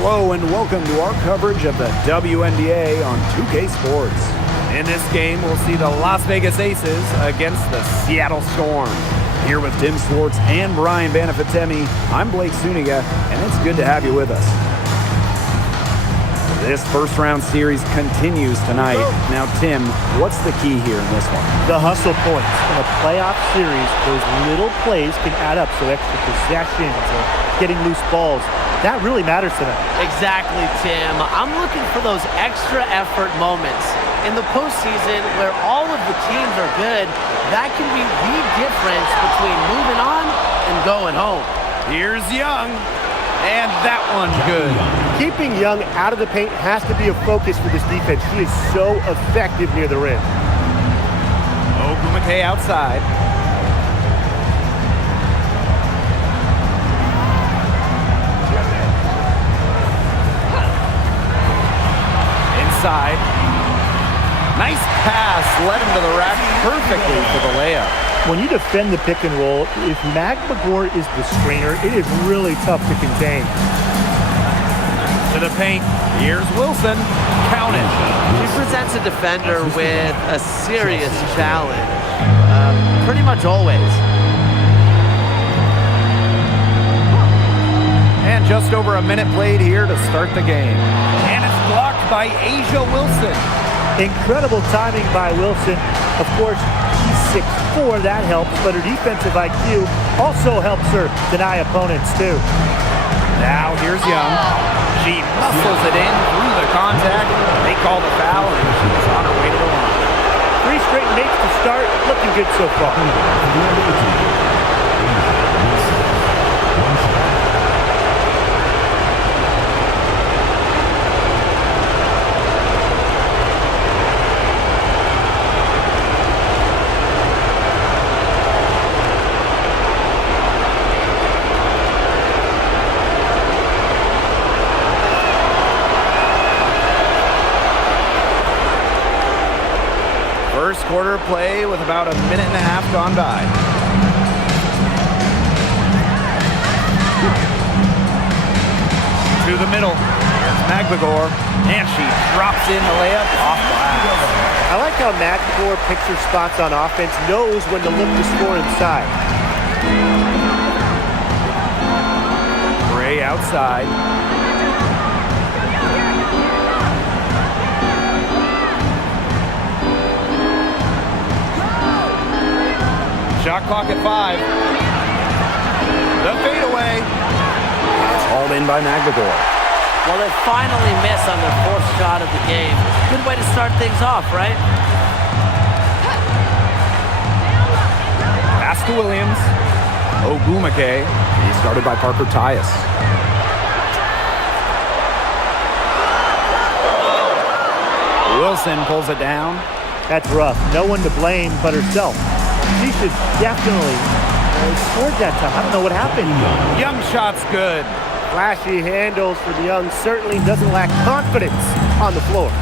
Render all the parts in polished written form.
Hello and welcome to our coverage of the WNBA on 2K Sports. In this game, we'll see the Las Vegas Aces against the Seattle Storm. Here with Tim Swartz and Brian Banafitemi, I'm Blake Suniga, and it's good to have you with us. This first-round series continues tonight. Now, Tim, what's the key here in this one? The hustle points. In a playoff series, those little plays can add up, so extra possessions or getting loose balls. That really matters to them. Exactly, Tim. I'm looking for those extra effort moments. In the postseason, where all of the teams are good, that can be the difference between moving on and going home. Here's Young, and that one's good. Keeping Young out of the paint has to be a focus for this defense. She is so effective near the rim. Ogumake outside. Inside. Nice pass, led him to the rack perfectly for the layup. When you defend the pick and roll, if McGregor is the screener, it is really tough to contain. To the paint, here's Wilson. Count it. She presents a defender with a serious challenge, pretty much always. And just over a minute played here to start the game. And it's blocked by Asia Wilson. Incredible timing by Wilson. Of course, she's 6'4", that helps, but her defensive IQ also helps her deny opponents too. Now here's Young. She muscles it in through the contact. They call the foul, and she's on her way to the line. 3 straight makes to start. Looking good so far. First quarter play with about a minute and a half gone by. To the middle. Here's McGregor. And she drops in the layup off glass. I like how McGregor picks her spots on offense, knows when to look to score inside. Gray outside. Shot clock at 5. The fadeaway. It's hauled in by McGregor. Well, they finally miss on their 4th shot of the game. Good way to start things off, right? Pass to Williams. Ogumake. He's started by Parker Tyus. Wilson pulls it down. That's rough. No one to blame but herself. She should definitely scored that time. I don't know what happened. Young shot's good. Flashy handles for the Young. Certainly doesn't lack confidence on the floor.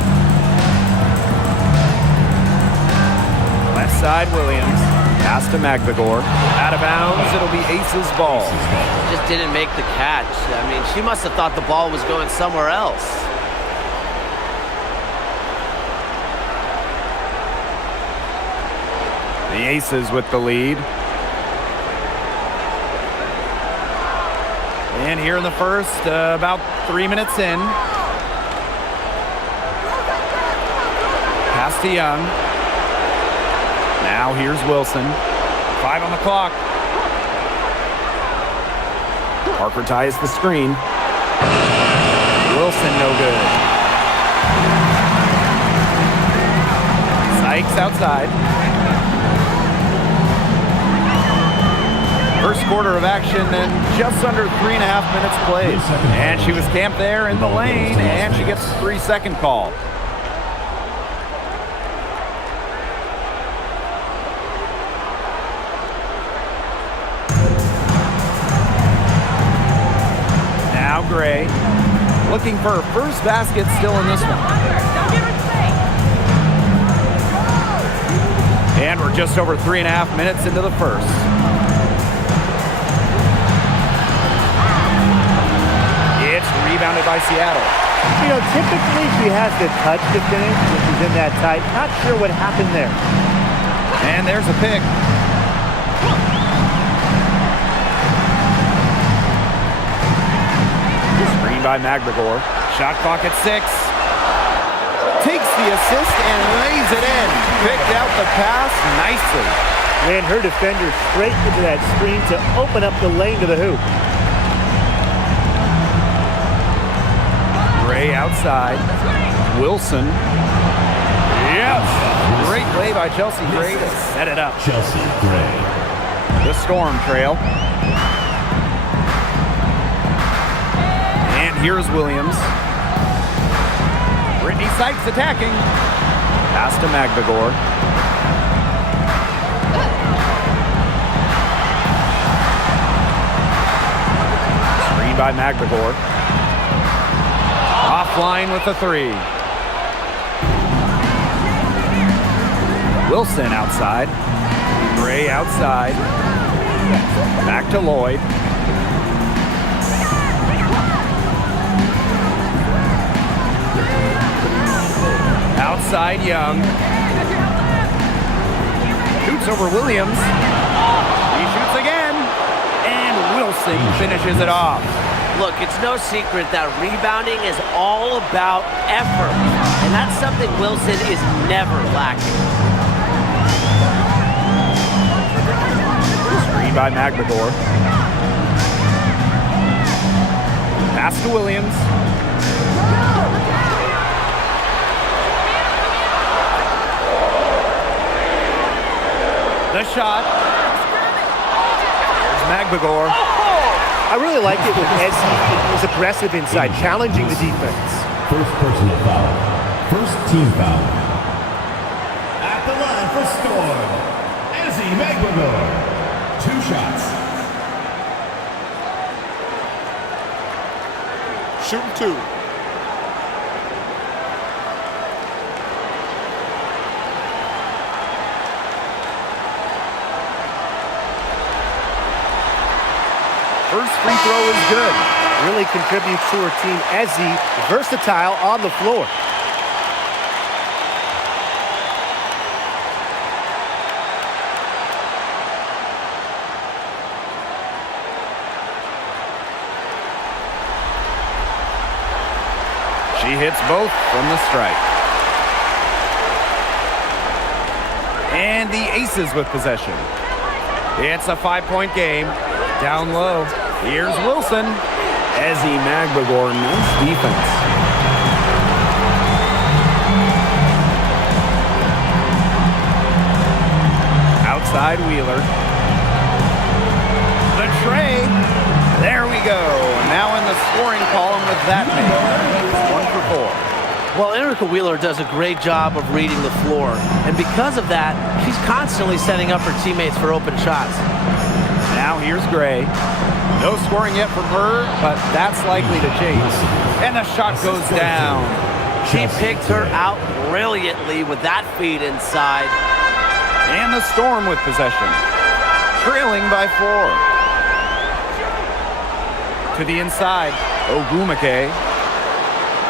Left side, Williams. Pass to McGregor. Out of bounds, it'll be Ace's ball. Just didn't make the catch. I mean, she must have thought the ball was going somewhere else. The Aces with the lead. And here in the first, about 3 minutes in. Pass to Young. Now here's Wilson. 5 on the clock. Parker ties the screen. Wilson no good. Sykes outside. First quarter of action and just under 3.5 minutes played. And she was camped there in the lane, and she gets a 3-second call. Now Gray, looking for her first basket still in this one. And we're just over 3.5 minutes into the first. It's rebounded rebounded by Seattle. You know, typically she has the touch to finish, which is in that tight. Not sure what happened there. And there's a pick. Screen by McGregor. Shot clock at 6. Takes the assist and lays it in. Picked out the pass nicely. Ran her defender straight into that screen to open up the lane to the hoop. Gray outside. Wilson. Yes! Great play by Chelsea Gray to set it up. Chelsea Gray. The Storm trail. And here's Williams. Brittany Sykes attacking. Pass to McGregor. Screen by McGregor. Offline with the 3. Wilson outside. Gray outside. Back to Lloyd. Outside Young. Shoots over Williams. He shoots again. And Wilson finishes it off. Look, it's no secret that rebounding is all about effort. And that's something Wilson is never lacking. Screen by McGregor. Pass to Williams. The shot. There's McGregor. I really like it when Essie was aggressive inside, challenging the defense. First personal foul. First team foul. At the line for Storm, Essie McGregor. 2 shots. Shooting 2. First free throw is good. Really contributes to her team. Essie, versatile on the floor. She hits both from the stripe. And the Aces with possession. It's a 5-point game. Down low. Here's Wilson. Essie McGregor, nice defense. Outside Wheeler. The tray. There we go. Now in the scoring column with that man. 1 for 4. Well, Erica Wheeler does a great job of reading the floor. And because of that, she's constantly setting up her teammates for open shots. Now here's Gray. No scoring yet from her, but that's likely to change. And the shot goes down. She picked her out brilliantly with that feed inside. And the Storm with possession. Trailing by 4. To the inside, Ogumake.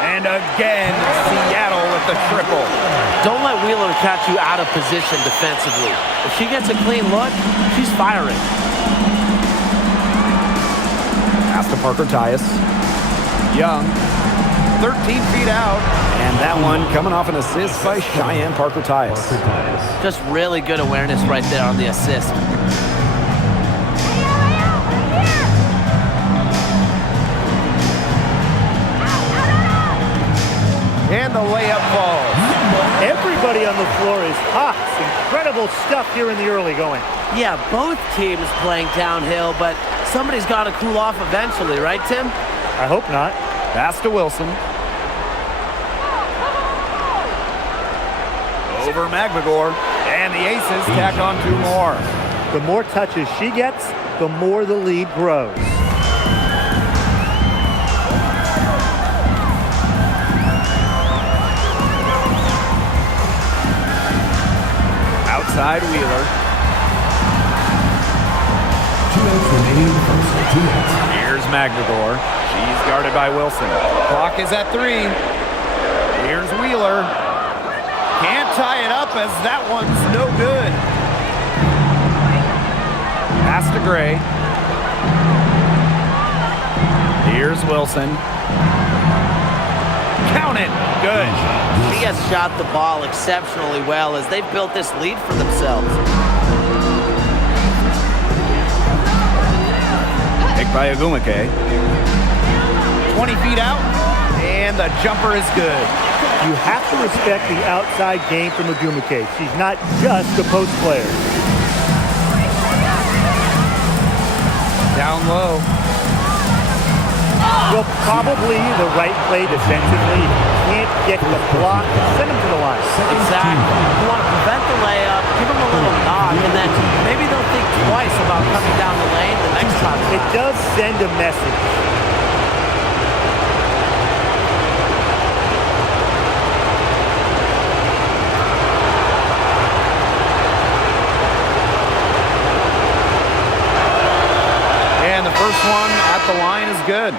And again, Seattle with the triple. Don't let Wheeler catch you out of position defensively. If she gets a clean look, she's firing. Pass to Parker Tyus. Young, 13 feet out. And that one coming off an assist by Cheyenne Parker Tyus. Just really good awareness right there on the assist. And the layup falls. Everybody on the floor is hot. Incredible stuff here in the early going. Yeah, both teams playing downhill, but somebody's got to cool off eventually, right, Tim? I hope not. Pass to Wilson. Over McGregor. And the Aces tack on 2 more. The more touches she gets, the more the lead grows. Outside Wheeler. 2 minutes remaining in the first. 2 minutes. Here's McGregor. She's guarded by Wilson. Clock is at 3. Here's Wheeler. Can't tie it up as that one's no good. Pass to Gray. Here's Wilson. Count it. Good. He has shot the ball exceptionally well as they've built this lead for themselves. Picked by Agumake. 20 feet out, and the jumper is good. You have to respect the outside game from Agumake. She's not just a post player. Down low. Well, probably the right play defensively. Can't get the block, send him to the line. Exactly. You want to prevent the layup, give them a little knock, and then maybe they'll think twice about coming down the lane the next time. It does send a message. And the first one at the line is good.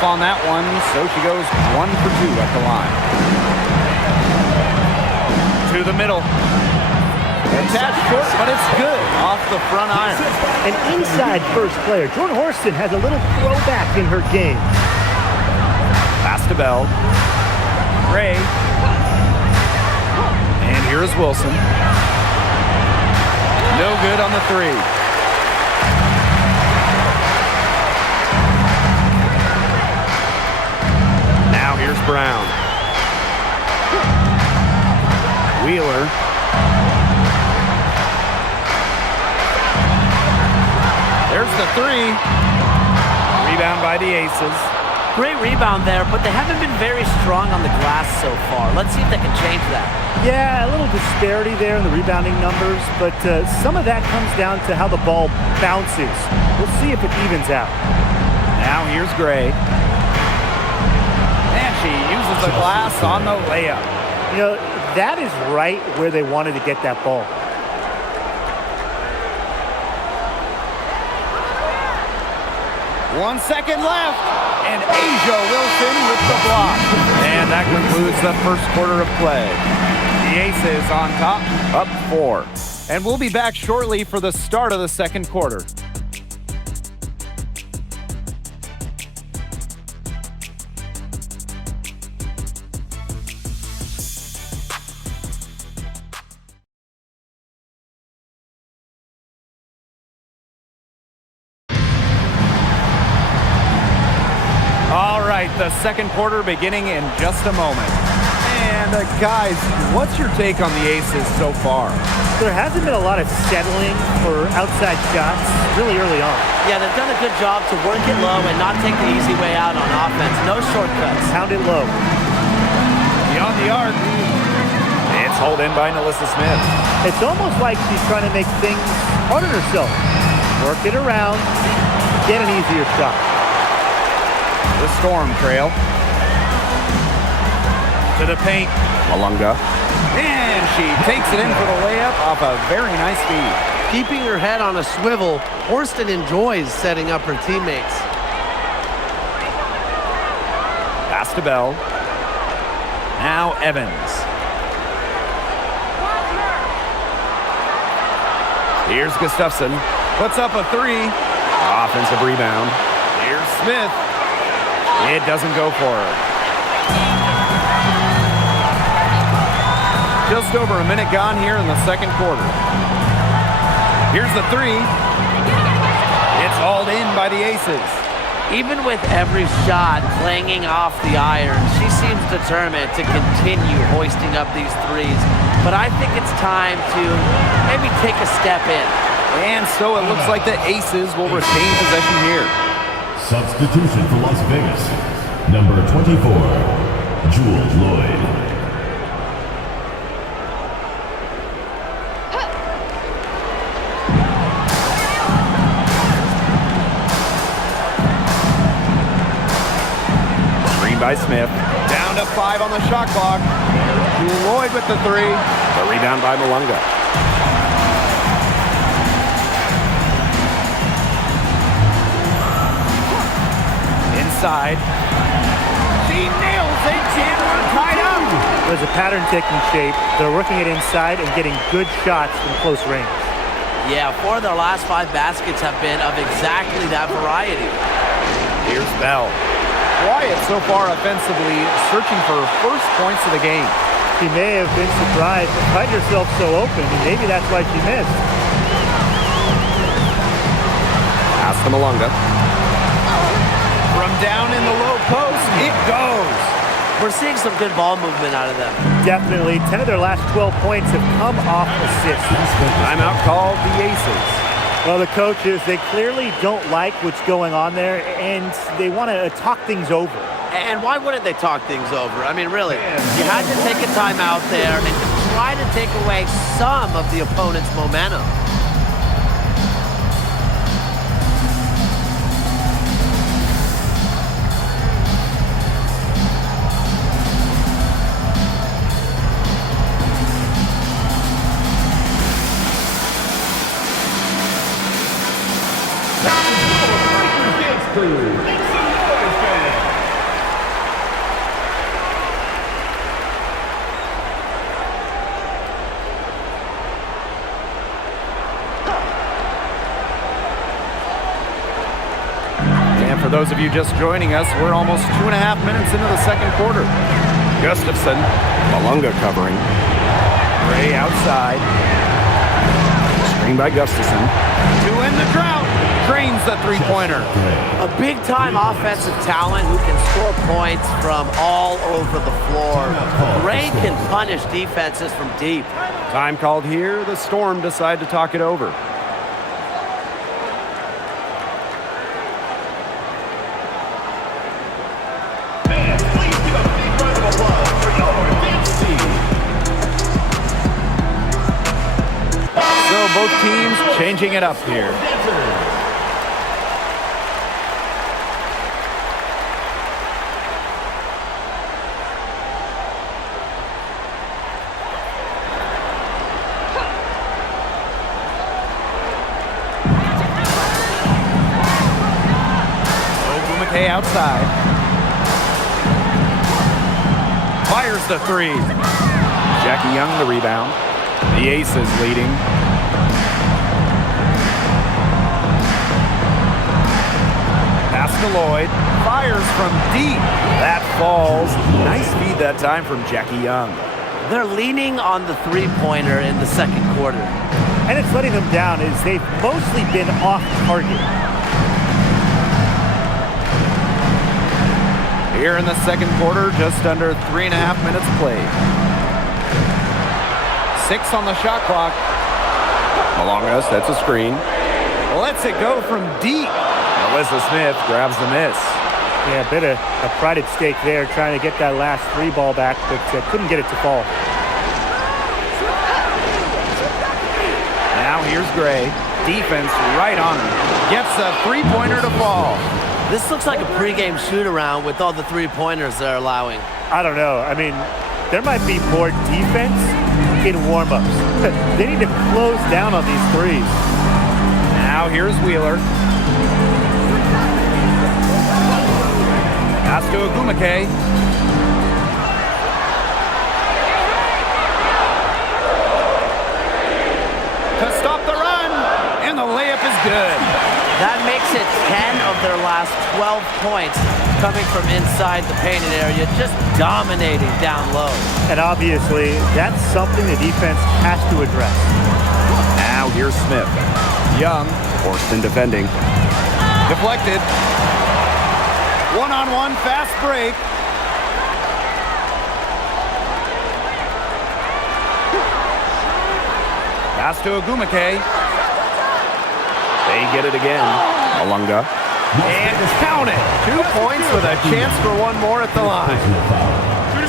On that one, so she goes 1 for 2 at the line. To the middle. Attached short, but it's good off the front iron. An inside first player. Jordan Horston has a little throwback in her game. Pass to Bell. Gray. And here's Wilson. No good on the 3. Here's Brown. Wheeler. There's the 3. Rebound by the Aces. Great rebound there, but they haven't been very strong on the glass so far. Let's see if they can change that. Yeah, a little disparity there in the rebounding numbers, but some of that comes down to how the ball bounces. We'll see if it evens out. Now here's Gray. She uses the glass on the layup. You know, that is right where they wanted to get that ball. One second left, and Asia Wilson with the block. And that concludes the first quarter of play. The Aces on top, up 4. And we'll be back shortly for the start of the second quarter. The second quarter beginning in just a moment. And guys, what's your take on the Aces so far? There hasn't been a lot of settling for outside shots really early on. Yeah, they've done a good job to work it low and not take the easy way out on offense. No shortcuts. Pound it low. Beyond the arc. It's hauled in by Nalissa Smith. It's almost like she's trying to make things hard on herself. Work it around, get an easier shot. The Storm trail. To the paint. Malunga. And she takes it in for the layup off a very nice feed. Keeping her head on a swivel, Horston enjoys setting up her teammates. Pass to Bell. Now Evans. Here's Gustafson. Puts up a 3. Offensive rebound. Here's Smith. It doesn't go for her. Just over a minute gone here in the second quarter. Here's the 3. It's hauled in by the Aces. Even with every shot clanging off the iron, she seems determined to continue hoisting up these threes. But I think it's time to maybe take a step in. And so it looks like the Aces will retain possession here. Substitution for Las Vegas. Number 24, Jewel Lloyd. by Smith. Down to 5 on the shot clock. Lloyd with the 3. The rebound by Malunga. Inside. She nails it. Chandler tied up. There's a pattern taking shape. They're working it inside and getting good shots from close range. Yeah, 4 of their last 5 baskets have been of exactly that variety. Here's Bell. Quiet so far offensively, searching for first points of the game. She may have been surprised to find herself so open, and maybe that's why she missed. Pass to Malunga. From down in the low post, it goes. We're seeing some good ball movement out of them. Definitely. 10 of their last 12 points have come off assists. Timeout called the Aces. Well, the coaches, they clearly don't like what's going on there, and they want to talk things over. And why wouldn't they talk things over? I mean, really, you had to take a time out there and try to take away some of the opponent's momentum. And for those of you just joining us, we're almost 2.5 minutes into the second quarter. Gustafson, Malunga covering. Gray outside. Screen by Gustafson. To end the drought, drains the three-pointer. A big-time offensive talent who can score points from all over the floor. Gray can punish defenses from deep. Time called here. The Storm decide to talk it over. So both teams changing it up here. Ogumake outside. Fires the 3. Jackie Young the rebound. The Aces leading. Pass to Lloyd. Fires from deep. That falls. Nice feed that time from Jackie Young. They're leaning on the three-pointer in the second quarter. And it's letting them down as they've mostly been off target. Here in the second quarter, just under 3.5 minutes played. 6 on the shot clock. Malunga sets a screen. Lets it go from deep. Melissa Smith grabs the miss. Yeah, a bit of a pride at stake there, trying to get that last 3 ball back, but couldn't get it to fall. Now here's Gray. Defense right on him. Gets a three-pointer to fall. This looks like a pregame shoot-around with all the three-pointers they're allowing. I don't know. I mean, there might be more defense in warm-ups. They need to close down on these threes. Now here's Wheeler. Pass to Ogumake. To stop the run, and the layup is good. That makes it 10 of their last 12 points coming from inside the painted area, just dominating down low. And obviously, that's something the defense has to address. Now here's Smith. Young, forced in defending. Deflected. One-on-one fast break. Pass to Ogumake. They get it again. Malunga. And count it. 2 points with a chance for one more at the line.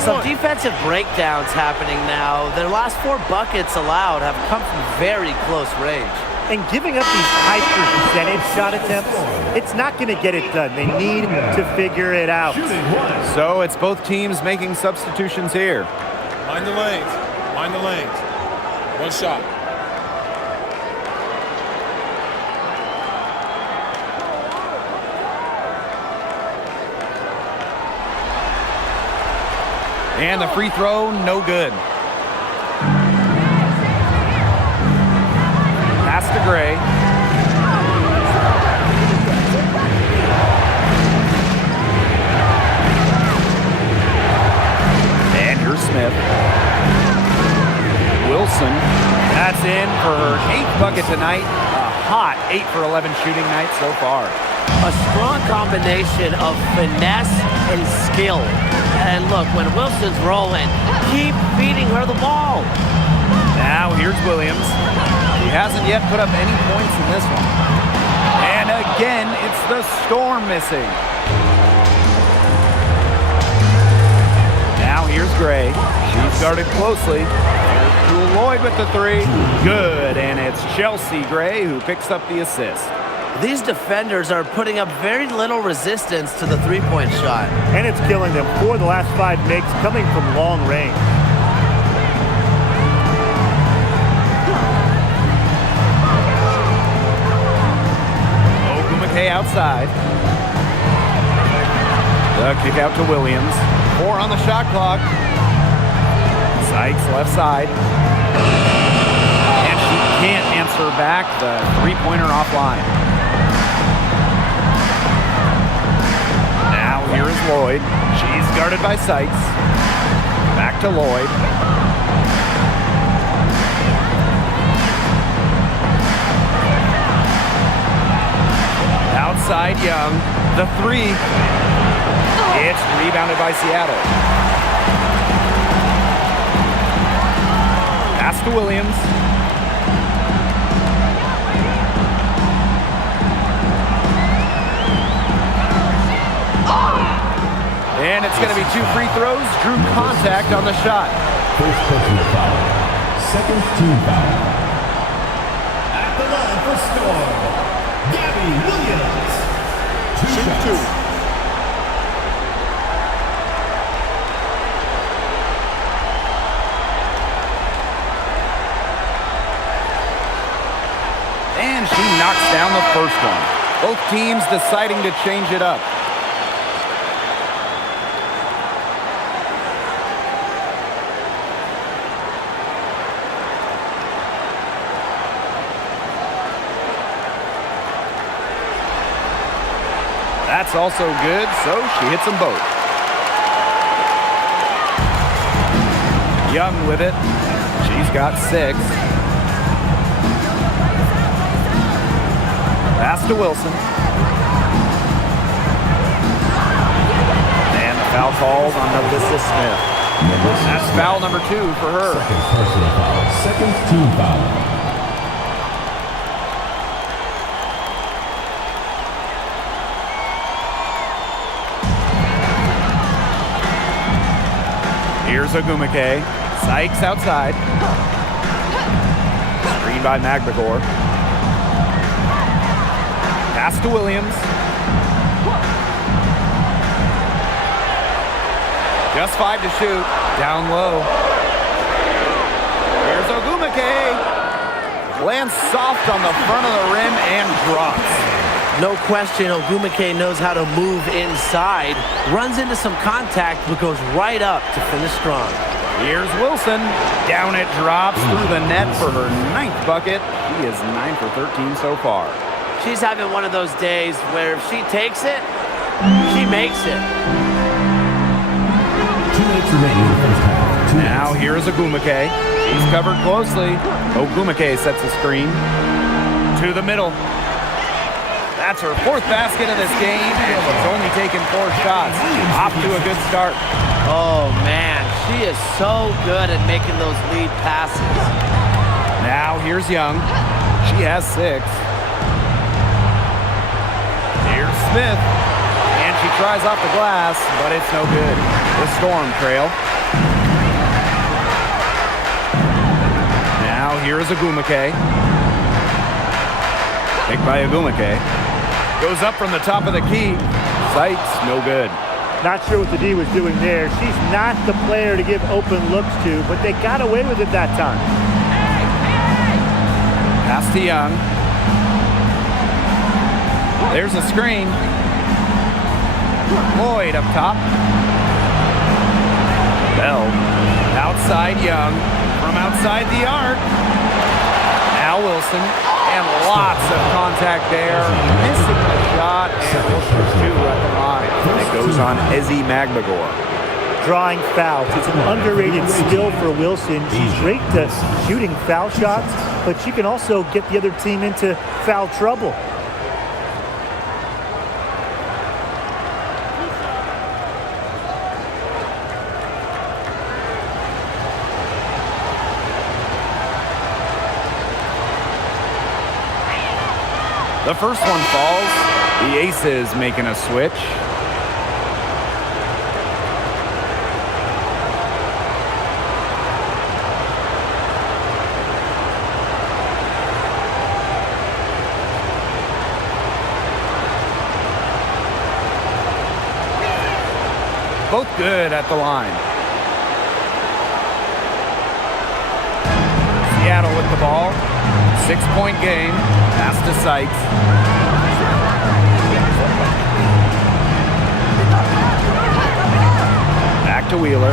Some defensive breakdowns happening now. Their last 4 buckets allowed have come from very close range. And giving up these high percentage shot attempts, it's not going to get it done. They need to figure it out. So it's both teams making substitutions here. Mind the lanes. Mind the lanes. One shot. And the free throw, no good. Pass to Gray. And here's Smith. Wilson. That's in for her 8th bucket tonight. A hot 8 for 11 shooting night so far. A strong combination of finesse and skill. And look, when Wilson's rolling, keep feeding her the ball. Now here's Williams. He hasn't yet put up any points in this one. And again, it's the Storm missing. Now here's Gray. She's guarded closely. Jewel Lloyd with the 3. Good, and it's Chelsea Gray who picks up the assist. These defenders are putting up very little resistance to the three-point shot. And it's killing them. 4 of the last 5 makes coming from long range. Ogumake outside. The kick out to Williams. 4 on the shot clock. Sykes left side. And she can't answer back the three-pointer offline. Now here is Lloyd. She's guarded by Sykes. Back to Lloyd. Outside Young. The 3. It's rebounded by Seattle. Pass to Williams. And it's going to be 2 free throws. Drew contact on the shot. First personal foul. Second team foul. At the line for Storm, Gabby Williams. 2 shots. And she knocks down the first one. Both teams deciding to change it up. That's also good, so she hits them both. Young with it. She's got 6. Pass to Wilson. And the foul called on Melissa Smith. That's foul number 2 for her. Second personal foul. Second team foul. Here's Ogumake. Sykes outside. Screen by Magbagor. Pass to Williams. Just 5 to shoot. Down low. Here's Ogumake. Lands soft on the front of the rim and drops. No question, Ogumake knows how to move inside. Runs into some contact, but goes right up to finish strong. Here's Wilson. Down it drops through the net for her 9th bucket. She is 9 for 13 so far. She's having one of those days where if she takes it, she makes it. 2 minutes remaining in the first half. Now here's Ogumake. She's covered closely. Ogumake sets a screen. To the middle. That's her 4th basket of this game, and she's only taken 4 shots. Off to a good start. Oh, man. She is so good at making those lead passes. Now here's Young. She has 6. Here's Smith. And she tries off the glass, but it's no good. The Storm trail. Now here's Ogumake. Picked by Agumake. Goes up from the top of the key. Sights, no good. Not sure what the D was doing there. She's not the player to give open looks to, but they got away with it that time. Pass to Young. There's a screen. Lloyd up top. Bell. Outside Young. From outside the arc. Now Wilson. And lots of contact there. Missing the shot. And Wilson two at the line. And it goes on Ezi Magbagor. Drawing fouls. It's an underrated skill for Wilson. She's great to shooting foul shots, but she can also get the other team into foul trouble. The first one falls. The Aces making a switch. Both good at the line. Seattle with the ball. 6-point game. Pass to Sykes. Back to Wheeler.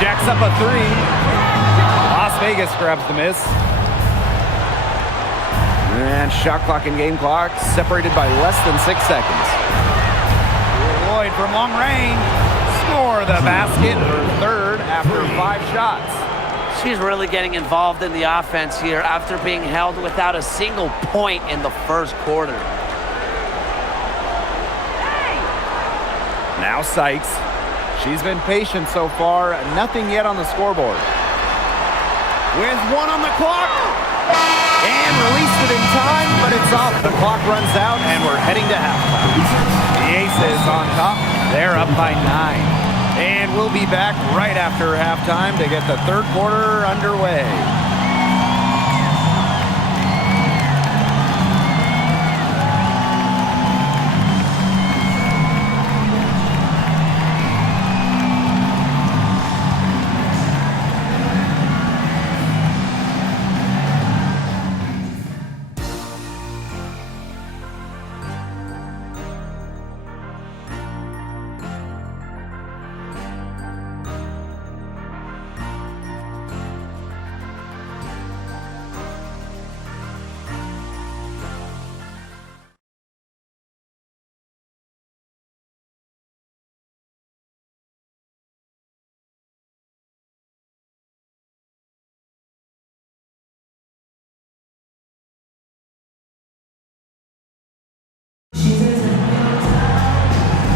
Jacks up a three. Las Vegas grabs the miss. And shot clock and game clock separated by less than 6 seconds. Lloyd from long range. Score the basket, her third after 5 shots. She's really getting involved in the offense here after being held without a single point in the first quarter. Now Sykes. She's been patient so far. Nothing yet on the scoreboard. With 1 on the clock. And released it in time, but it's off. The clock runs out, and we're heading to halftime. The Aces on top. They're up by 9. And we'll be back right after halftime to get the third quarter underway.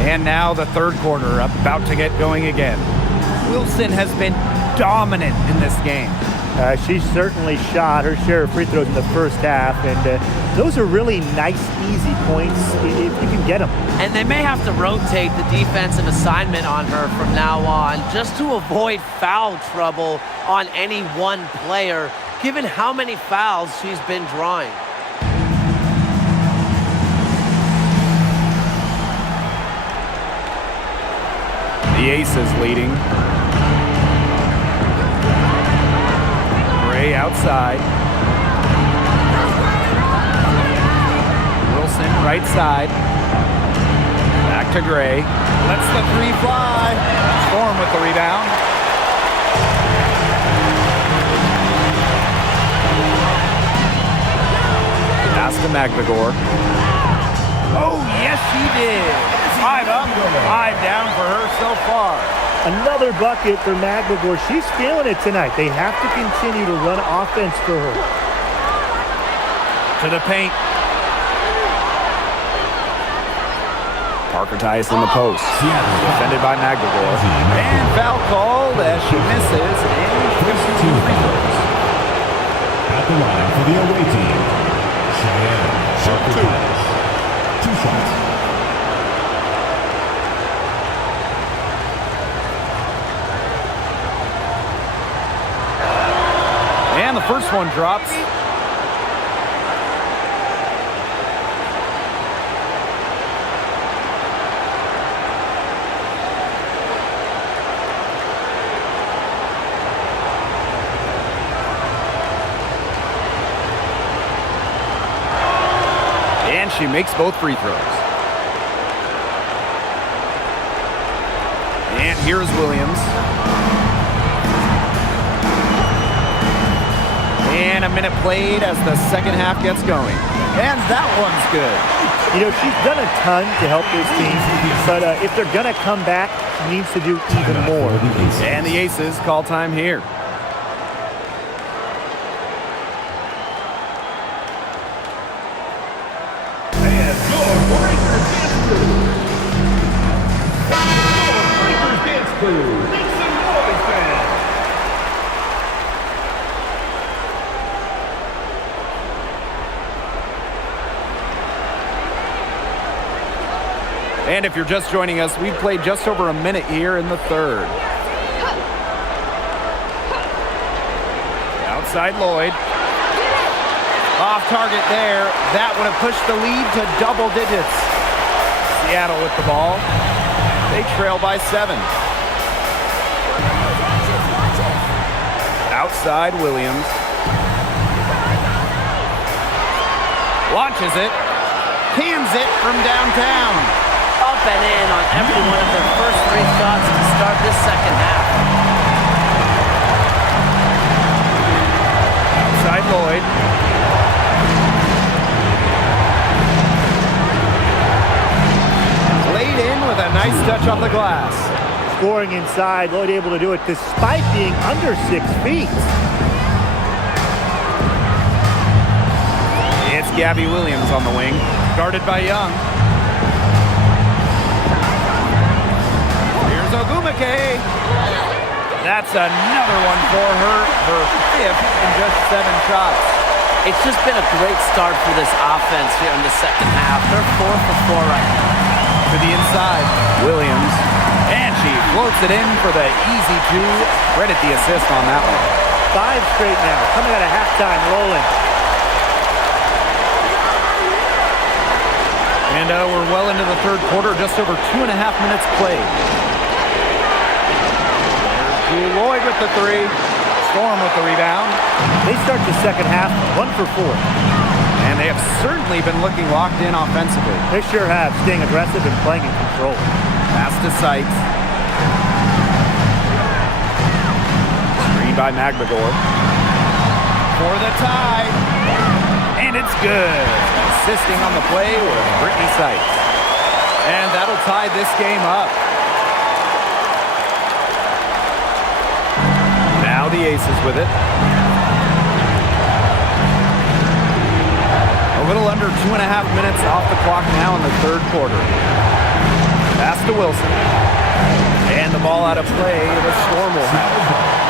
And now the third quarter about to get going again. Wilson has been dominant in this game. She certainly shot her share of free throws in the first half, and those are really nice, easy points if you can get them. And they may have to rotate the defensive assignment on her from now on just to avoid foul trouble on any one player, given how many fouls she's been drawing. The Aces leading. Gray outside. Wilson right side. Back to Gray. Lets the three fly. Storm with the rebound. Pass to Magbagor. Oh, yes, she did. 5 up, 5 down for her so far. Another bucket for Magbagor. She's feeling it tonight. They have to continue to run offense for her. To the paint. Parker Tyus in the post. Defended by Magbagor. And foul called as she misses. And 15 free throws. At the line for the away team. Cheyenne Parker Tyus. 2 shots. And the first one drops. she makes both free throws. And here's Williams. And a minute played as the second half gets going. And that one's good. You know, she's done a ton to help this team, but if they're going to come back, she needs to do even more. And the Aces call time here. And your Breakers Dance Crew. Your Breakers Dance Crew. Make some noise, fans. And if you're just joining us, we've played just over a minute here in the third. Outside Lloyd. Off target there. That would have pushed the lead to double digits. Seattle with the ball. They trail by 7. Outside Williams. Launches it. Cans it from downtown. Up and in on every one of their first 3 shots to start this second half. Outside Lloyd. Laid in with a nice touch off the glass. Scoring inside, Lloyd able to do it despite being under 6 feet. It's Gabby Williams on the wing, guarded by Young. Here's Ogumake. That's another one for her, her 5th in just 7 shots. It's just been a great start for this offense here in the second half. They're 4 for 4 right now. To the inside, Williams. And she floats it in for the easy 2. Credit the assist on that one. 5 straight now, coming out of halftime, rolling. And we're well into the third quarter, just over 2.5 minutes played. There's Lloyd with the 3. Storm with the rebound. They start the second half 1 for 4. And they have certainly been looking locked in offensively. They sure have, staying aggressive and playing in control. Pass to Sykes. Screen by Magmagor. For the tie. And it's good. Assisting on the play with Brittany Sykes. And that'll tie this game up. Now the Aces with it. A little under 2.5 minutes off the clock now in the third quarter. Pass to Wilson. And the ball out of play. The Storm will have it.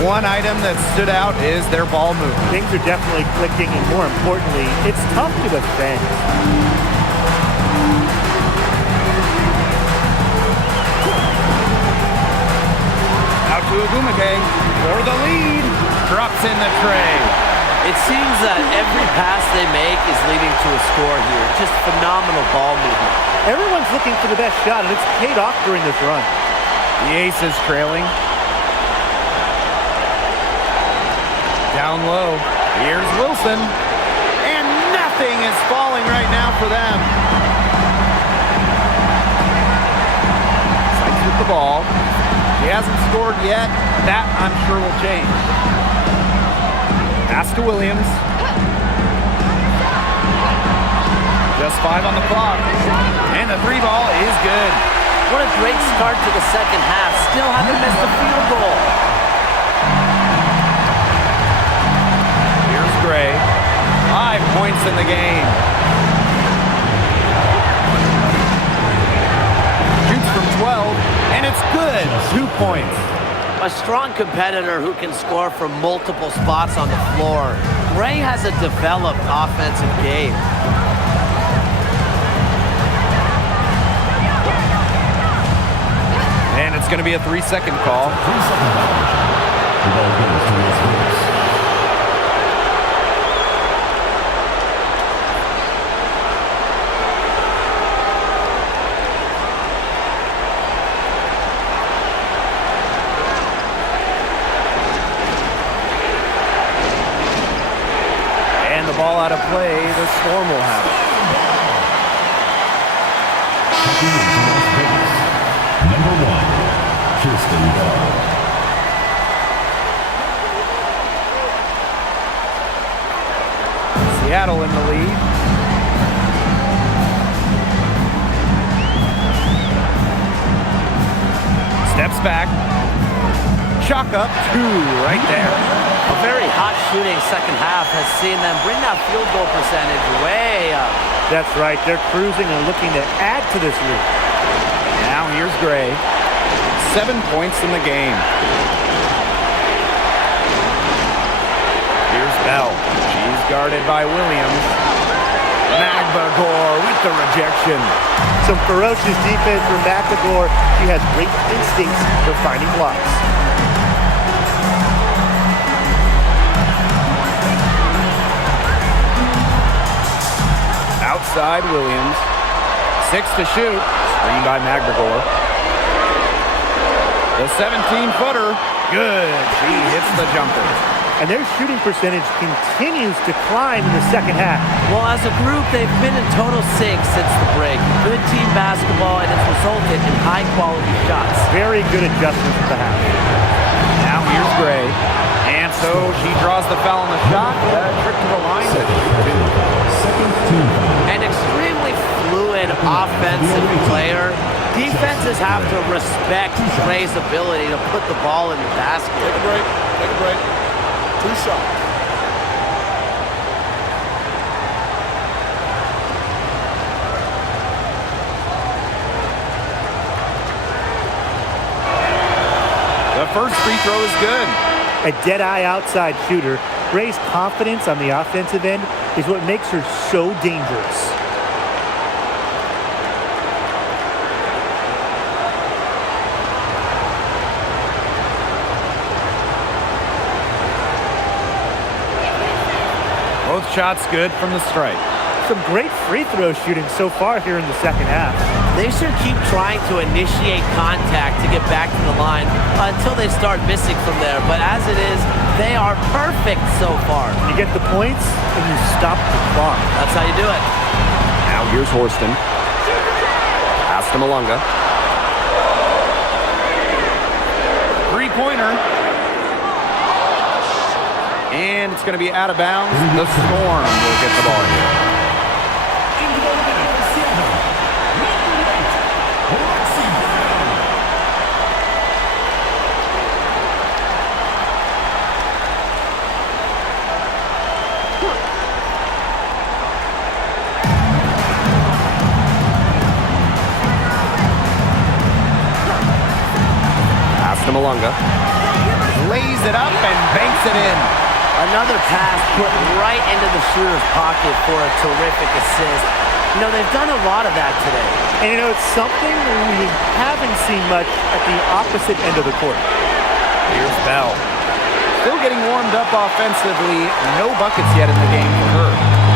One item that stood out is their ball movement. Things are definitely clicking, and more importantly, it's tough to defend. Out to Ogumake for the lead. Drops in the tray. It seems that every pass they make is leading to a score here. Just phenomenal ball movement. Everyone's looking for the best shot, and it's paid off during this run. The Aces trailing. Down low. Here's Wilson. And nothing is falling right now for them. Sykes with the ball. He hasn't scored yet. That, I'm sure, will change. Pass to Williams. Just 5 on the clock. And the 3 ball is good. What a great start to the second half. Still haven't missed a field goal. Here's Gray. 5 points in the game. Shoots from 12, and it's good. 2 points. A strong competitor who can score from multiple spots on the floor. Gray has a developed offensive game. And it's going to be a 3-second call. 3-second violation. The ball goes to the Spurs. ball out of play, the Storm will have it. Number 1, Kirsten Ball. Seattle in the lead. Steps back. Chalk up 2 right there. A very hot shooting second half has seen them bring that field goal percentage way up. That's right. They're cruising and looking to add to this lead. Now here's Gray. 7 points in the game. Here's Bell. She's guarded by Williams. Magbagor with the rejection. Some ferocious defense from McAdor. She has great instincts for finding blocks. Outside Williams. 6 to shoot. Screen by Magbagor. The 17-footer. Good. She hits the jumper. And their shooting percentage continues to climb in the second half. Well, as a group, they've been in total sync since the break. Good team basketball, and it's resulted in high-quality shots. Very good adjustments at the half. Now here's Gray. And so she draws the foul on the shot. Trick to the line. Second team foul. An extremely fluid offensive player. Defenses have to respect Gray's ability to put the ball in the basket. Take a break. Take a break. 2 shots. The first free throw is good. A dead-eye outside shooter. Gray's confidence on the offensive end is what makes her so dangerous. Both shots good from the stripe. Some great free throw shooting so far here in the second half. They should keep trying to initiate contact to get back to the line until they start missing from there. But as it is, they are perfect so far. You get the points and you stop the clock. That's how you do it. Now here's Horston. Pass to Malunga. Three-pointer. And it's going to be out of bounds. The Storm will get the ball here. Pass to Malunga. Lays it up and banks it in. Another pass put right into the shooter's pocket for a terrific assist. You know, they've done a lot of that today. And you know, it's something we haven't seen much at the opposite end of the court. Here's Bell. Still getting warmed up offensively. No buckets yet in the game for her.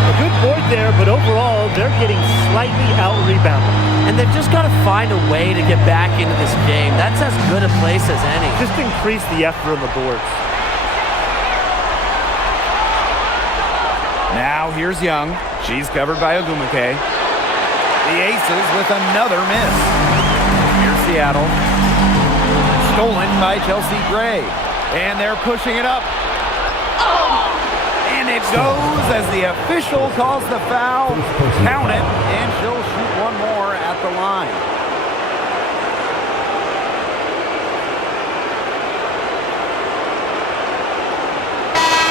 A good board there, but overall, they're getting slightly out-rebounded. And they've just got to find a way to get back into this game. That's as good a place as any. Just increase the effort on the boards. Now here's Young. She's covered by Ogumake. The Aces with another miss. Here's Seattle. Stolen by Chelsea Gray. And they're pushing it up. And it goes as the official calls the foul. Count it. And she'll shoot one more at the line.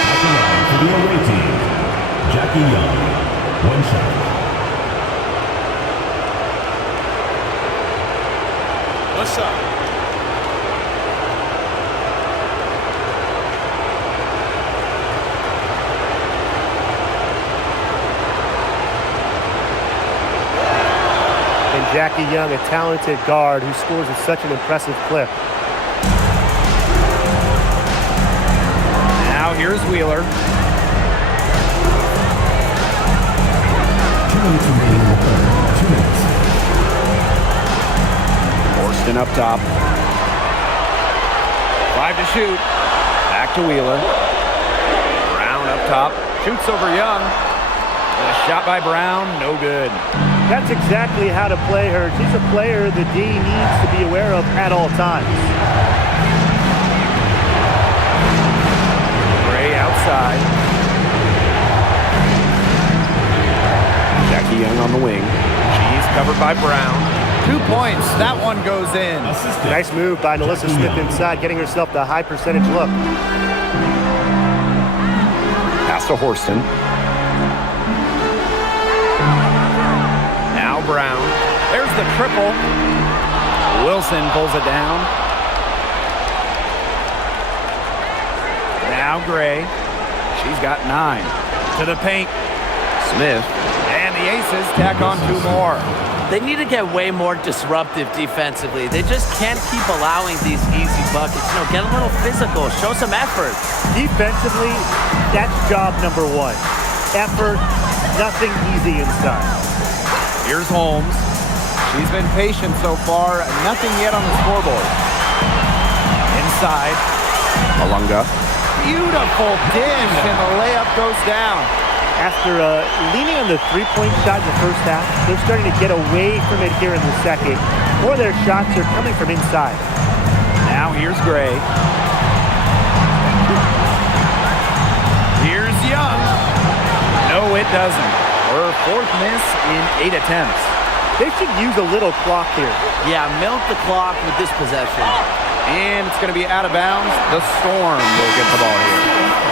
At the line for the away team, Jackie Young, 1 shot. What's up? And Jackie Young, a talented guard who scores at such an impressive clip. Now here's Wheeler. 2 minutes remaining in the third. 2 minutes. Horston up top. 5 to shoot. Back to Wheeler. Brown up top. Shoots over Young. And a shot by Brown, no good. That's exactly how to play her. She's a player the D needs to be aware of at all times. Gray outside. Jackie Young on the wing. She's covered by Brown. 2 points. That one goes in. Nice move by Melissa Smith inside, getting herself the high percentage look. Pass to Horston. Now Brown. There's the triple. Wilson pulls it down. Now Gray. She's got 9. To the paint. Smith. And the Aces tack on 2 more. They need to get way more disruptive defensively. They just can't keep allowing these easy buckets. You know, get a little physical, show some effort. Defensively, that's job number 1. Effort, nothing easy inside. Here's Holmes. She's been patient so far. Nothing yet on the scoreboard. Inside. Malunga. Beautiful dish, and the layup goes down. After leaning on the three-point shot in the first half, they're starting to get away from it here in the second. More of their shots are coming from inside. Now here's Gray. Here's Young. No, it doesn't. Her 4th miss in 8 attempts. They should use a little clock here. Yeah, milk the clock with this possession. And it's going to be out of bounds. The Storm will get the ball here.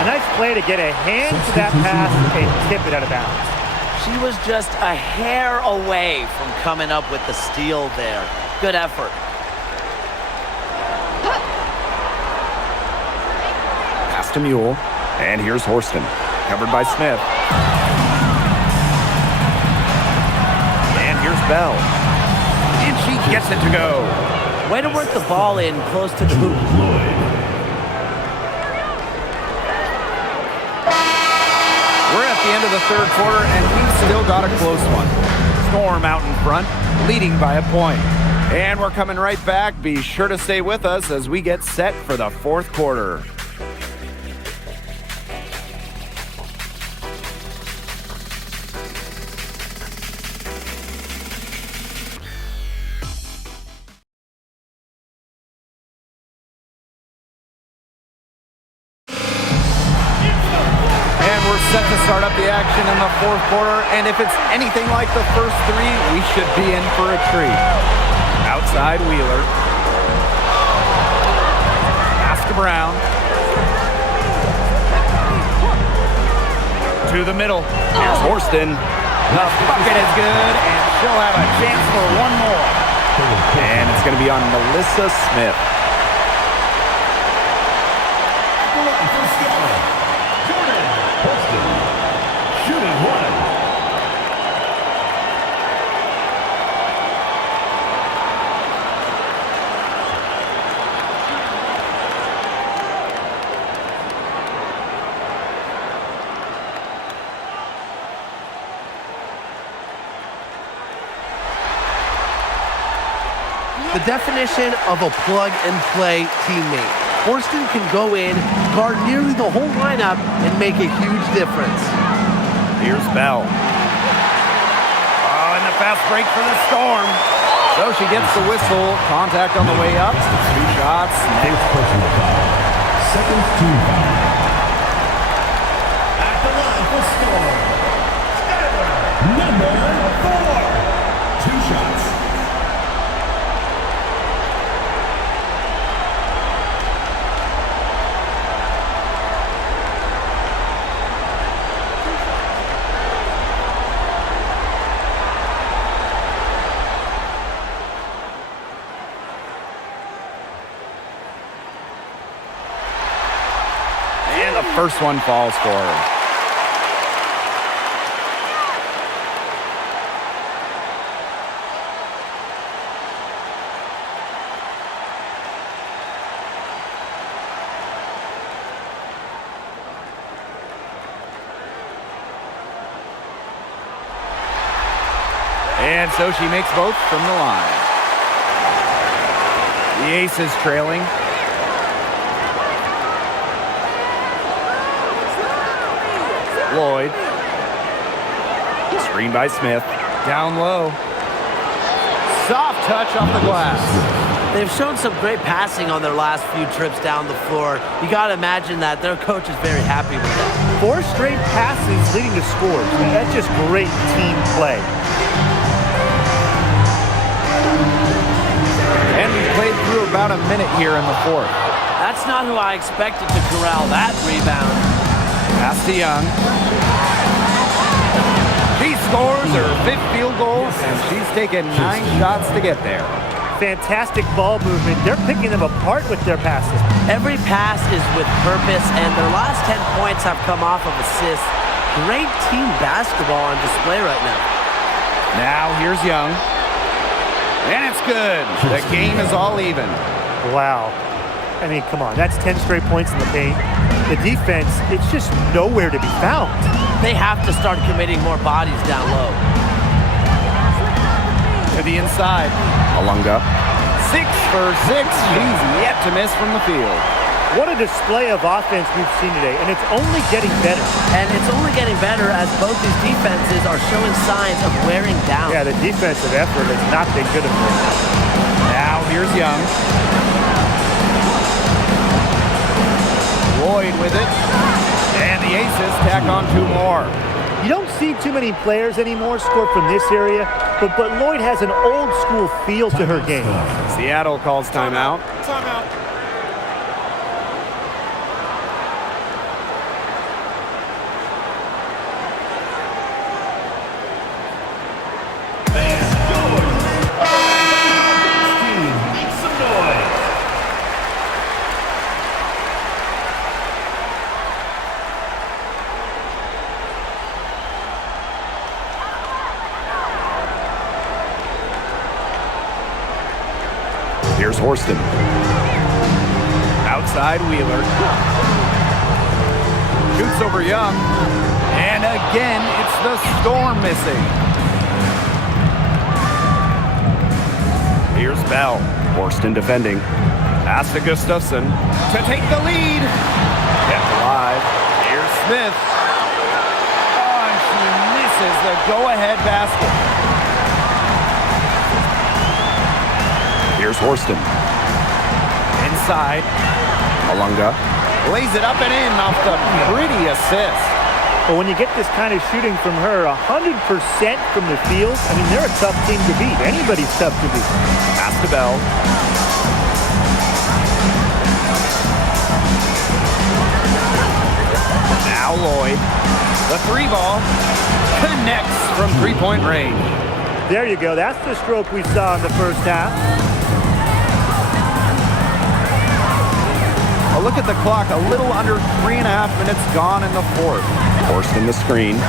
A nice play to get a hand to that pass and tip it out of bounds. She was just a hair away from coming up with the steal there. Good effort. Pass to Mule. And here's Horston. Covered by Smith. And here's Bell. And she gets it to go. Way to work the ball in close to the hoop. We're at the end of the 3rd quarter, and we've still got a close one. Storm out in front, leading by a point. And we're coming right back. Be sure to stay with us as we get set for the 4th quarter. Set to start up the action in the 4th quarter, and if it's anything like the first 3, we should be in for a treat. Outside Wheeler. Pass to Brown. To the middle. Here's Horston. The bucket is good, and she'll have a chance for one more. And it's going to be on Melissa Smith. The definition of a plug-and-play teammate. Horston can go in, guard nearly the whole lineup, and make a huge difference. Here's Bell. Oh, and the fast break for the Storm. So she gets the whistle. Contact on the way up. 2 shots. Next personal foul. 2nd team foul. At the line for Storm. Number 4. 2 shots. And the first one falls for her. And so she makes both from the line. The Aces trailing. Lloyd. Screen by Smith. Down low. Soft touch off the glass. They've shown some great passing on their last few trips down the floor. You got to imagine that their coach is very happy with that. 4 straight passes leading to scores. I mean, that's just great team play. And we played through about a minute here in the fourth. That's not who I expected to corral that rebound. Pass to Young. She scores her 5th field goal, and she's taken 9 shots to get there. Fantastic ball movement. They're picking them apart with their passes. Every pass is with purpose, and their last 10 points have come off of assists. Great team basketball on display right now. Now here's Young. And it's good. The game is all even. Wow. I mean, come on. That's 10 straight points in the paint. The defense, it's just nowhere to be found. They have to start committing more bodies down low. To the inside. Alunga. 6 for 6. She's yet to miss from the field. What a display of offense we've seen today, and it's only getting better. And it's only getting better as both these defenses are showing signs of wearing down. Yeah, the defensive effort has not been good of late. Now here's Young. Lloyd with it. And the Aces tack on 2 more. You don't see too many players anymore score from this area, but Lloyd has an old-school feel to her game. Seattle calls timeout. Timeout. Make some noise. Here's Horston. Outside Wheeler. Shoots over Young. And again, it's the Storm missing. Here's Bell. Horston defending. Pass to Gustafson to take the lead. Kept alive. Here's Smith. Oh, and she misses the go-ahead basket. Here's Horston. Inside. Alunga. Lays it up and in off the pretty assist. But when you get this kind of shooting from her, 100% from the field, I mean, they're a tough team to beat. Anybody's tough to beat. Pass to Bell. Now Lloyd. The 3 ball connects from 3-point range. There you go. That's the stroke we saw in the first half. A look at the clock, a little under 3.5 minutes gone in the fourth. Forced in the screen.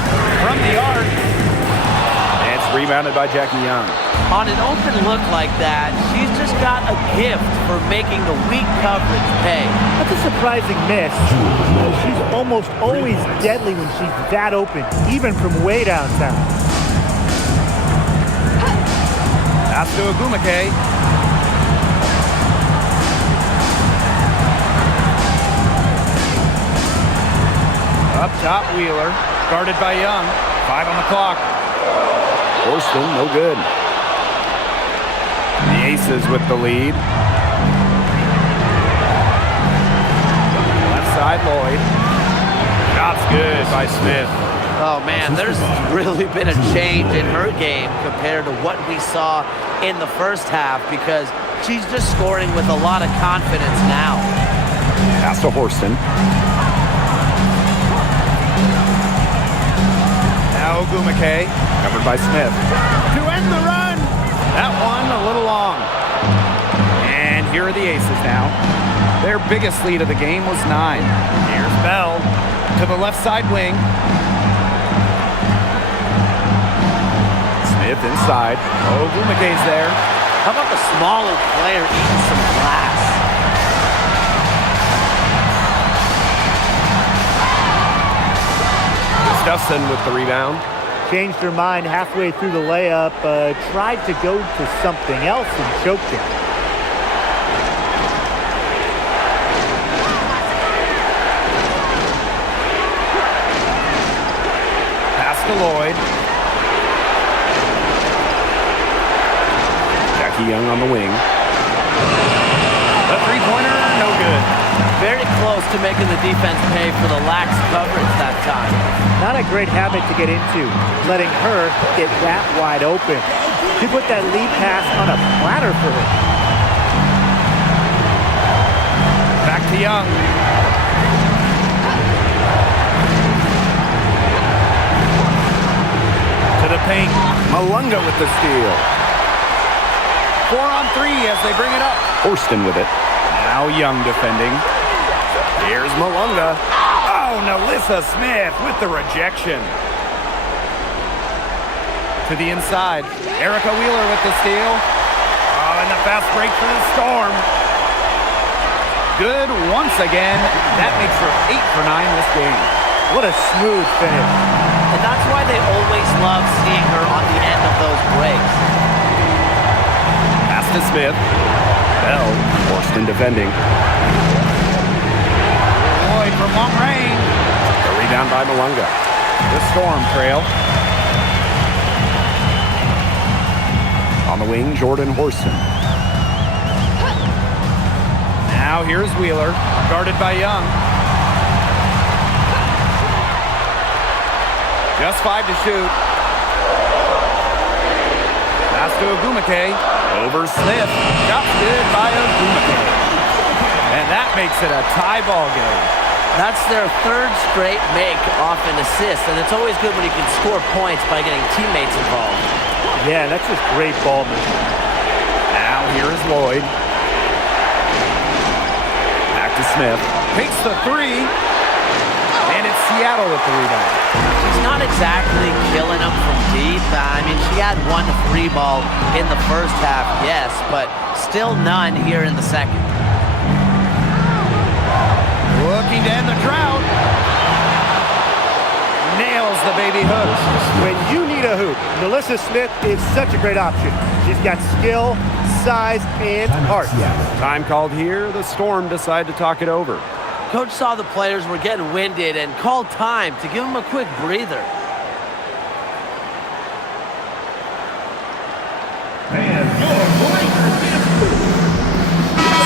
From the arc. And it's rebounded by Jackie Young. On an open look like that, she's just got a gift for making the weak coverage pay. That's a surprising miss. She's almost always deadly when she's that open, even from way downtown. Pass to Agumake. Up top, Wheeler. Guarded by Young. 5 on the clock. Horston, no good. The Aces with the lead. Left side, Lloyd. Shot's good by Smith. Oh, man, there's really been a change in her game compared to what we saw in the first half because she's just scoring with a lot of confidence now. Pass to Horston. Now Agumake, covered by Smith. To end the run! That one a little long. And here are the Aces now. Their biggest lead of the game was 9. Here's Bell to the left side wing. Smith inside. Agumake's there. How about the smaller player eating some glass? Gustafson with the rebound. Changed her mind halfway through the layup, tried to go to something else and choked it. Jackie Young on the wing. The three-pointer, no good. Very close to making the defense pay for the lax coverage that time. Not a great habit to get into, letting her get that wide open. He put that lead pass on a platter for her. Back to Young. To the paint. Malunga with the steal. 4 on 3 as they bring it up. Horston with it. Now Young defending. Here's Malunga. Oh, Nalissa Smith with the rejection. To the inside. Erica Wheeler with the steal. Oh, and the fast break for the Storm. Good once again. That makes her 8 for 9 this game. What a smooth finish. And that's why they always love seeing her on the end of those breaks. Pass to Smith. Bell. Horston defending. Lloyd from long range. A rebound by Malunga. The Storm trail. On the wing, Jordan Horston. Now here's Wheeler, guarded by Young. Just 5 to shoot. Pass to Ogumake. Over Smith. Shot's good by Ogumake. And that makes it a tie ball game. That's their third straight make off an assist, and it's always good when you can score points by getting teammates involved. Yeah, that's just great ball movement. Now here is Lloyd. Back to Smith. Takes the 3. And it's Seattle with the rebound. She's not exactly killing them from deep. I mean, she had 1 free ball in the first half, yes, but still none here in the second. Looking to end the drought. Nails the baby hook. When you need a hoop, Nalissa Smith is such a great option. She's got skill, size, and heart. Time called here. The Storm decide to talk it over. Coach saw the players were getting winded and called time to give them a quick breather.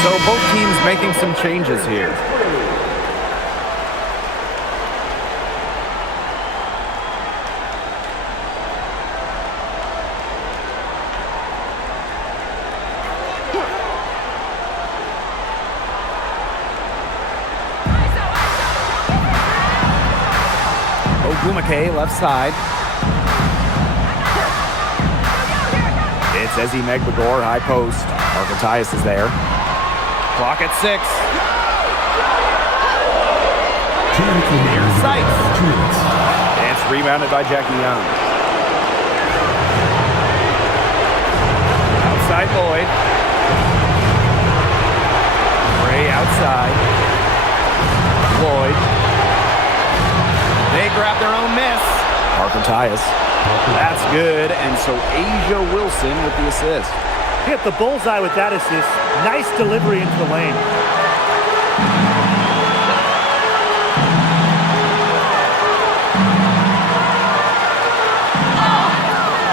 So both teams making some changes here. Ogumake, left side. It's Ezzy Megbagor, high post. Arcatius is there. Clock at 6. Here's Sykes. It's rebounded by Jackie Young. Outside Lloyd. Ray outside. Lloyd. They grab their own miss. Arcatius. That's good. And so Asia Wilson with the assist. Hit the bullseye with that assist. Nice delivery into the lane.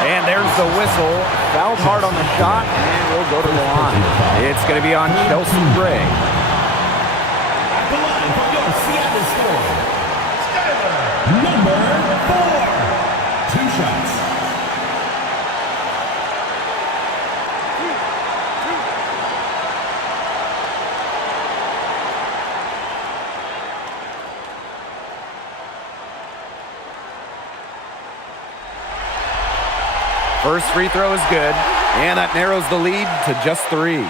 And there's the whistle. Fouled hard on the shot, and we'll go to the line. It's going to be on Chelsea Gray. At the line for your Seattle Storm, number 4. 2 shots. First free throw is good, and that narrows the lead to just 3.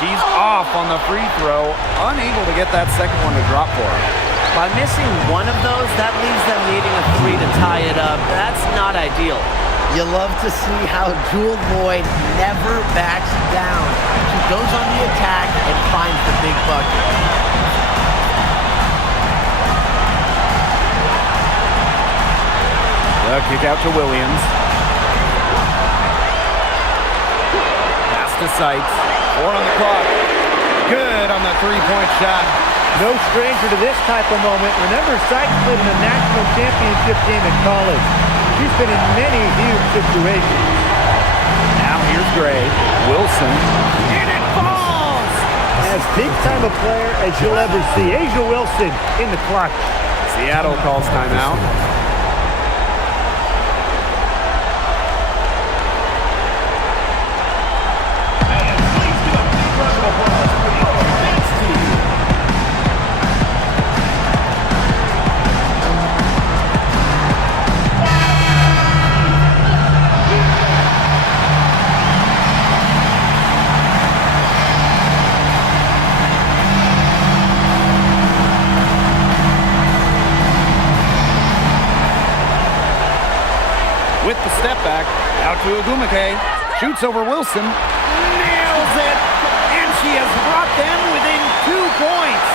She's off on the free throw, unable to get that second one to drop for her. By missing one of those, that leaves them needing a 3 to tie it up. That's not ideal. You love to see how Jewel Lloyd never backs down. She goes on the attack and finds the big bucket. The kick out to Williams. to Sykes. 4 on the clock. Good on the three-point shot. No stranger to this type of moment. Remember, Sykes played in a national championship game in college. She's been in many huge situations. Now here's Gray. Wilson. And it falls! As big-time a player as you'll ever see. Asia Wilson in the clock. Seattle calls timeout. With the step back, out to Agumake, shoots over Wilson, nails it, and she has brought them within 2 points.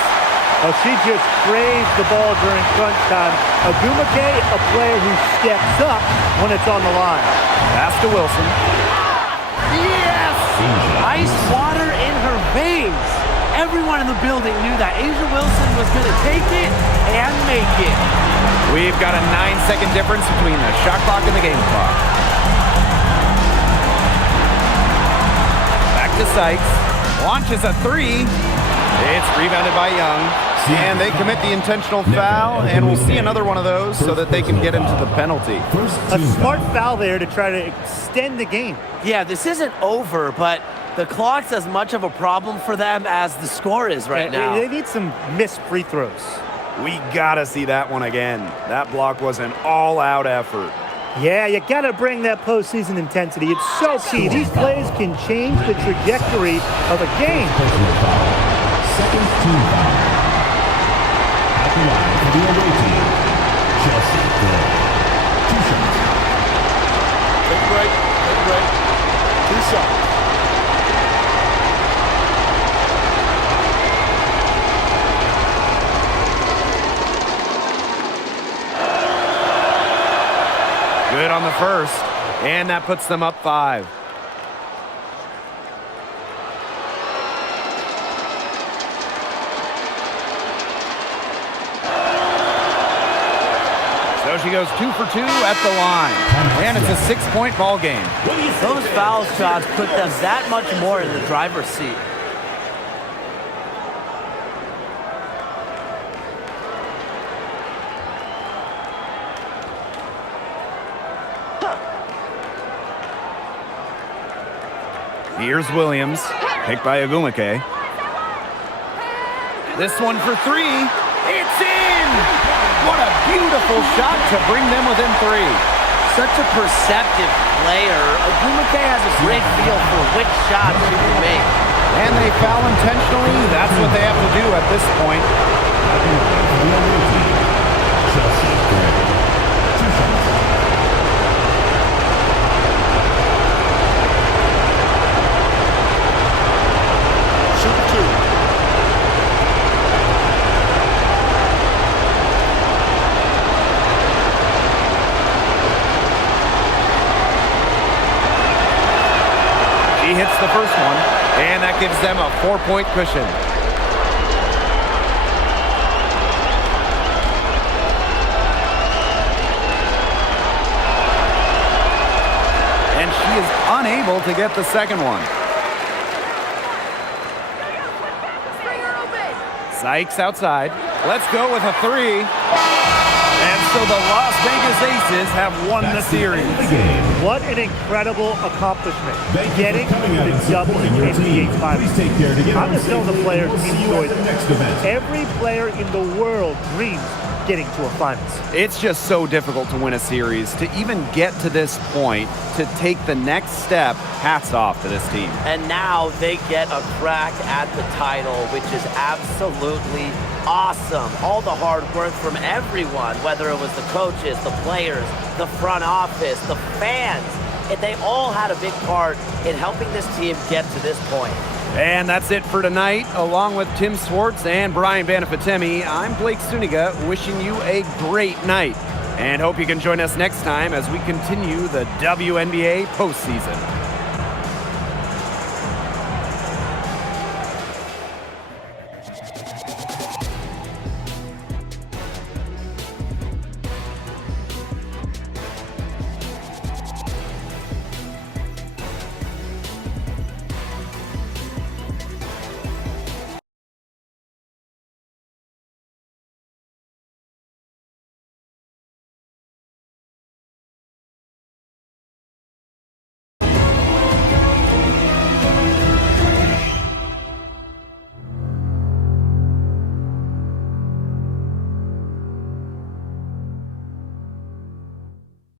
Oh, she just praised the ball during crunch time. Agumake, a player who steps up when it's on the line. Pass to Wilson. Yes! Ice water in her veins. Everyone in the building knew that Asia Wilson was going to take it and make it. We've got a 9-second difference between the shot clock and the game clock. Back to Sykes. Launches a 3. It's rebounded by Young. And they commit the intentional foul, and we'll see another one of those so that they can get into the penalty. A smart foul there to try to extend the game. Yeah, this isn't over, but the clock's as much of a problem for them as the score is right now. They need some missed free throws. We gotta see that one again. That block was an all-out effort. Yeah, you gotta bring that postseason intensity. It's so key. These plays can change the trajectory of a game. Second team foul. At the line for the away team, Chelsea Gray. 2 shots. Take a break. Take a break. 2 shots. Good on the first, and that puts them up 5. So she goes 2 for 2 at the line, and it's a 6-point ball game. Those foul shots put them that much more in the driver's seat. Here's Williams, picked by Agumake. This one for 3. It's in! What a beautiful shot to bring them within 3. Such a perceptive player. Agumake has a great feel for which shot she can make. And they foul intentionally. That's what they have to do at this point. Chelsea Gray. 2 shots. He hits the first one, and that gives them a 4-point cushion. And she is unable to get the second one. Sykes outside. Let's go with a 3. And so the Las Vegas Aces have won the series. What an incredible accomplishment. Thank you Getting for coming out to and double supporting your team. NBA Finals. Please take care to get I'm home just telling the safely, players and to we'll see you enjoy at the this. next event. Every player in the world dreams getting to a finals. It's just so difficult to win a series. To even get to this point, to take the next step, hats off to this team. And now they get a crack at the title, which is absolutely awesome. All the hard work from everyone, whether it was the coaches, the players, the front office, the fans, they all had a big part in helping this team get to this point. And that's it for tonight. Along with Tim Swartz and Brian Banafitemi, I'm Blake Suniga, wishing you a great night. And hope you can join us next time as we continue the WNBA postseason.